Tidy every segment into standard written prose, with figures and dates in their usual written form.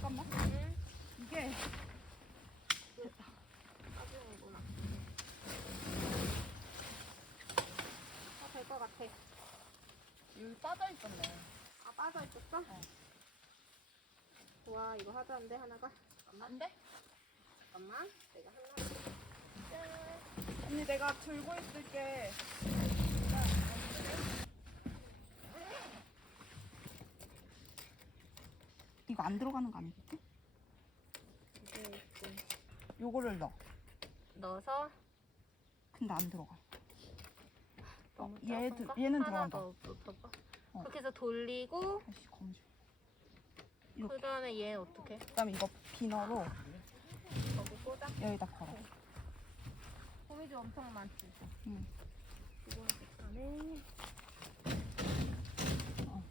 잠깐만. 응? 이게 빠지는구나. 될 것 같아. 여기 빠져 있었네. 아, 빠져 있었어? 어. 와, 이거 하자는데 하나가? 안 돼? 잠깐만. 내가 하나. 짠. 언니 내가 들고 있을게. 이거 안 들어가는 거 아니겠지? 이게 있고. 요거를 넣어. 넣어서 근데 안 들어가. 너무 얘는 작은가? 하나 들어간다. 더 넣어봐. 어. 그렇게 해서 돌리고 아이씨 검지. 이렇게. 그 다음에 얘는 어떻게? 그다음에 이거 비너로 거기 꽂아? 여기다 걸어. 고미줄 엄청 많지? 응. 이거는 안에 어.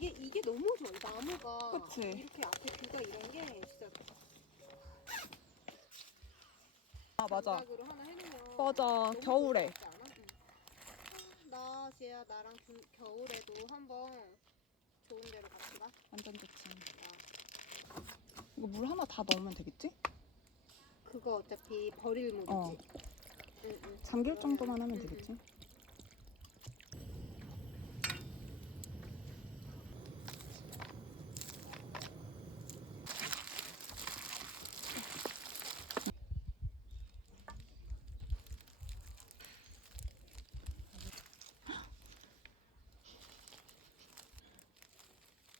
이게 너무 좋아. 이 나무가 그치? 이렇게 앞에 뷰가 이런 게 진짜 아 맞아. 장박으로 하나 해놓으면 맞아. 너무 겨울에. 좋지 않아? 응. 나 지혜야 나랑 겨울에도 한번 좋은 데로 갑시다. 완전 좋지. 이거 물 하나 다 넣으면 되겠지? 그거 어차피 버릴 물이지. 어. 응, 응. 잠길 정도만 하면 응, 되겠지?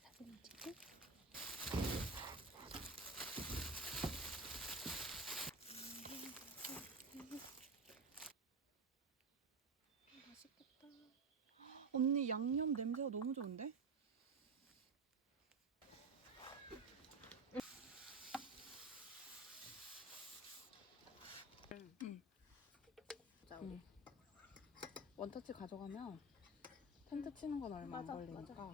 사진 찍고. 맛있겠다. 언니 양념 냄새가 너무 좋은데? 응. 자, 응. 원터치 가져가면 텐트 치는 건 얼마 안 맞아, 걸리니까.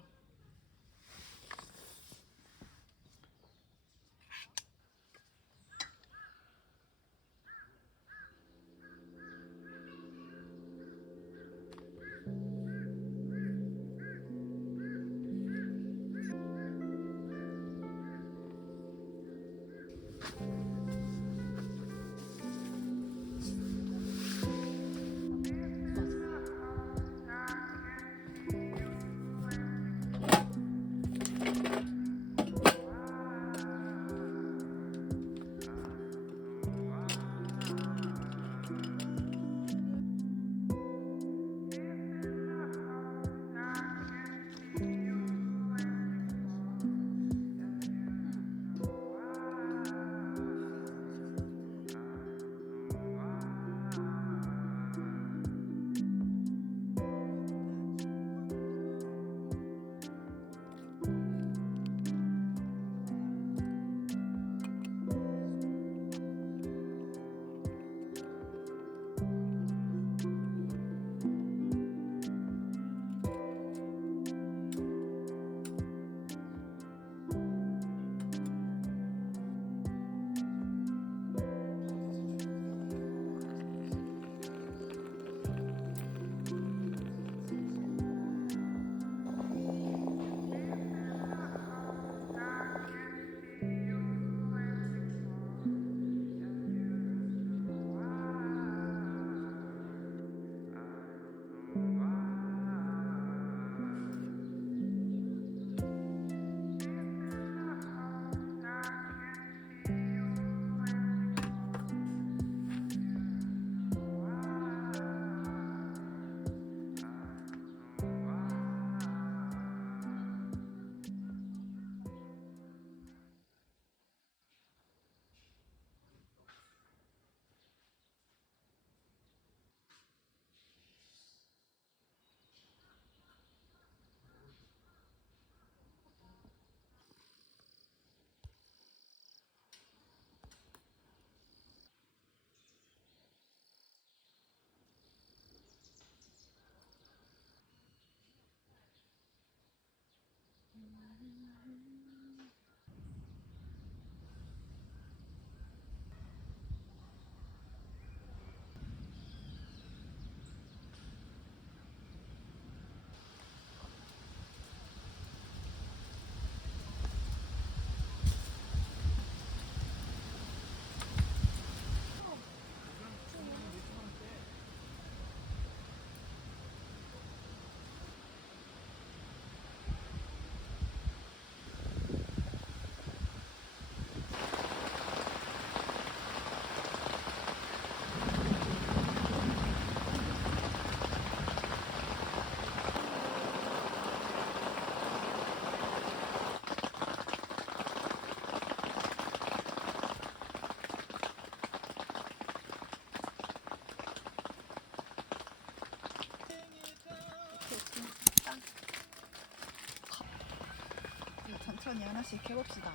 천천히 하나씩 해봅시다.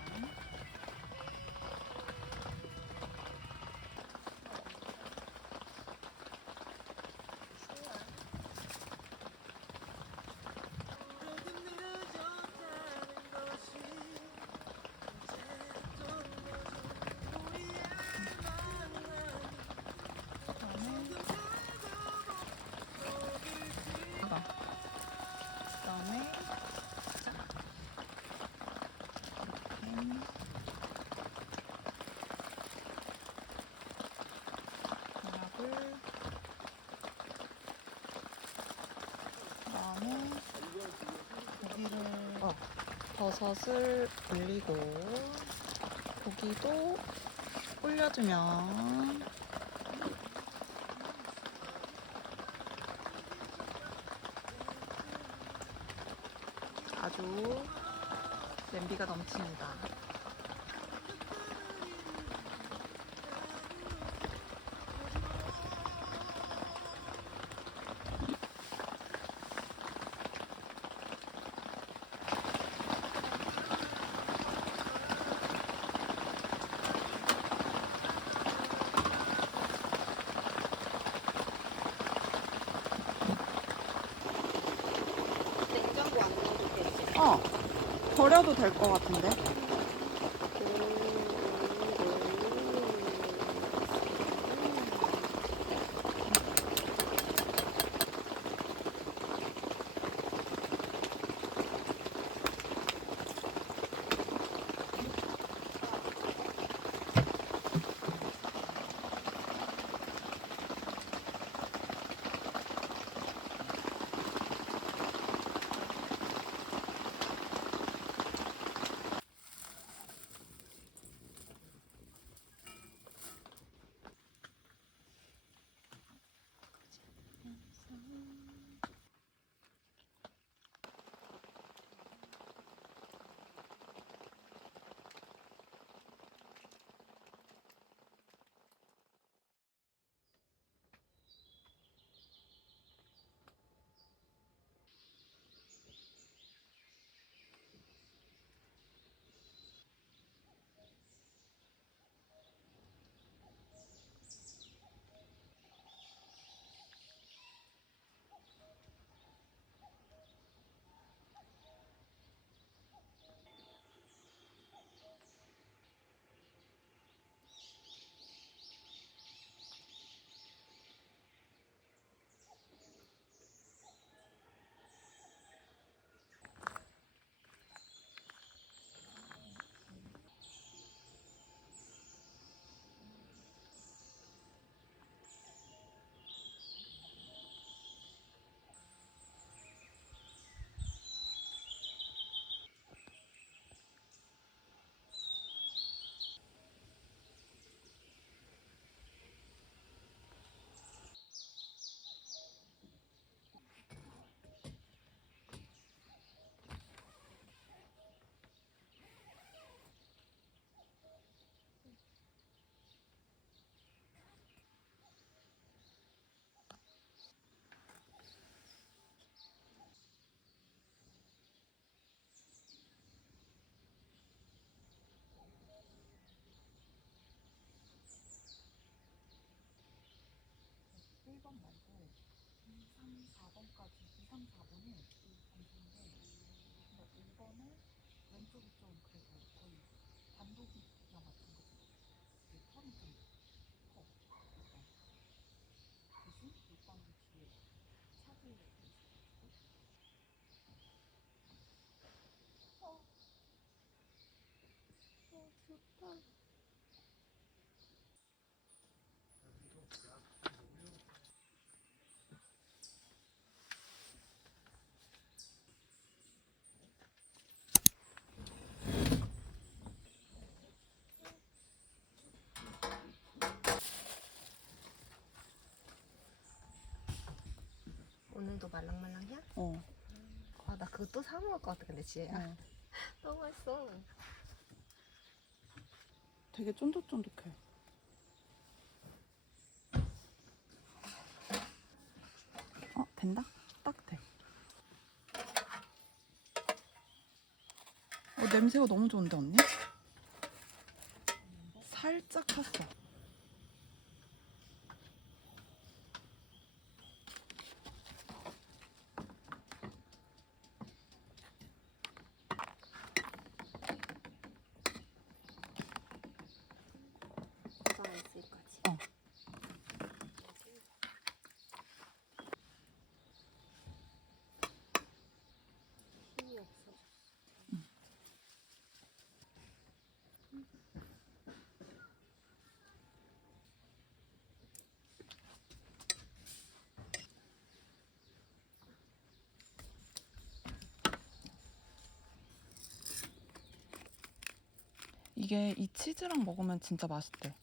그다음에 미나풀, 그다음에 고기를 버섯을 올리고 고기도 올려주면 아주 냄비가 넘칩니다. 냉장고 안 넣어도 되지? 버려도 될 것 같은데? 오늘도 말랑말랑이야? 어. 아, 나 그거 또 사 먹을 것 같아, 근데 지혜야. 너무 맛있어. 되게 쫀득쫀득해. 된다? 딱 돼. 냄새 냄새가 너무 좋은데 언니? 살짝 탔어. 있을까지. 어. 힘이 없어졌어. 이게 이 치즈랑 먹으면 진짜 맛있대.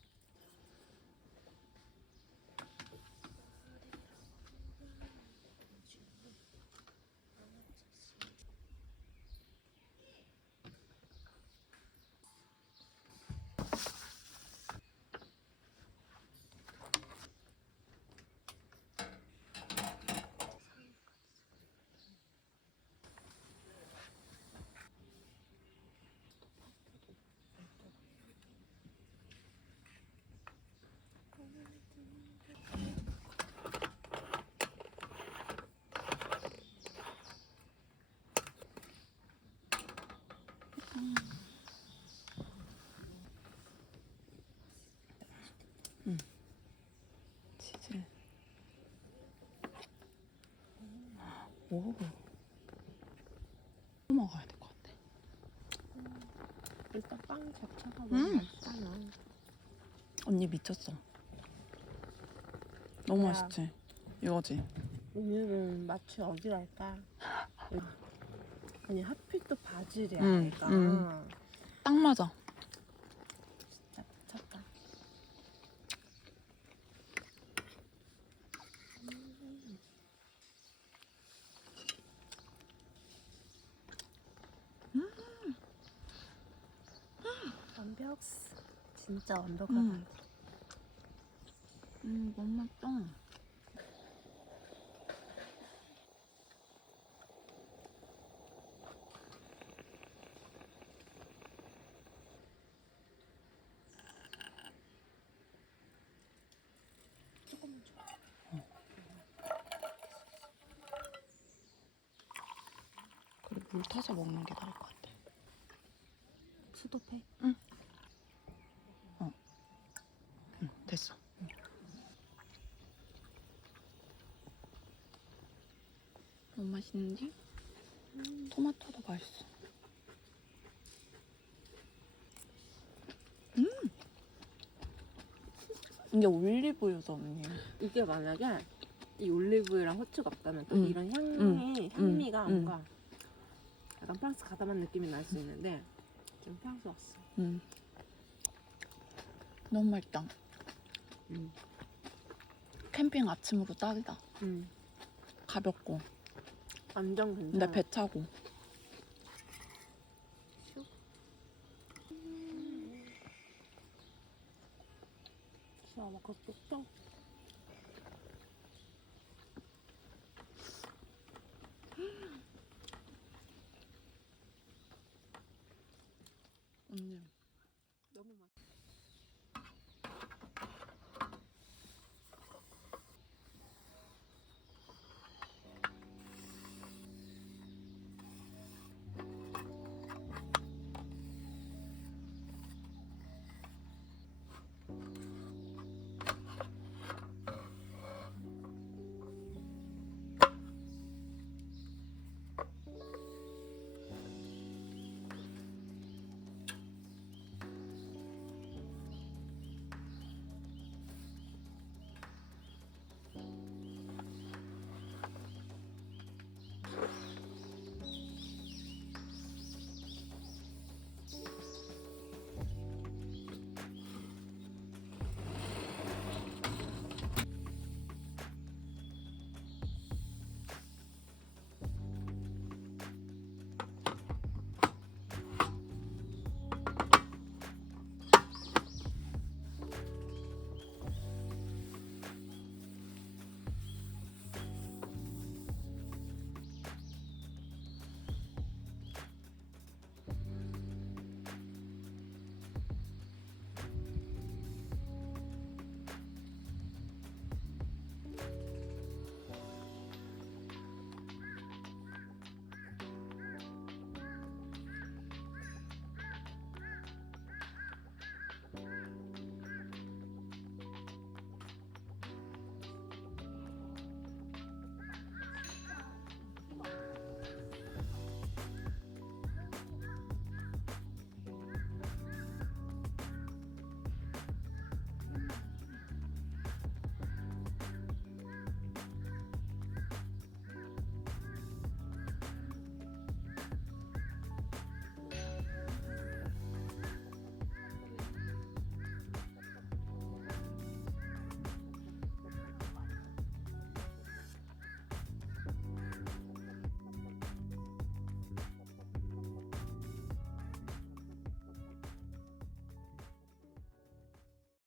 치즈. 오. 또 먹어야 될 것 같아. 일단 빵 자체가 너무 맛있잖아. 언니 미쳤어. 너무 야. 맛있지? 이거지? 오늘은 마치 어디 갈까? 아니 하필 또 바질이야. 응, 얘가. 응. 딱 맞아. 진짜 미쳤다. 완벽. 진짜 완벽하다. 너무 맛있다. 조금만 줘. 그리고 물 타서 먹는 게 나을 것 같아. 수도패. 응, 됐어. 너무 맛있는데? 토마토도 맛있어. 이게 올리브유죠, 언니. 이게 만약에 이 올리브유랑 후추가 없다면 또 응. 이런 향의 향미가 응. 뭔가 약간 프랑스 가다만 느낌이 날 수 있는데 지금 프랑스 왔어. 너무 맛있다. 음. 캠핑 아침으로 딱이다. 가볍고. 완전 괜찮아. 근데 배 차고. 진짜 막 그것도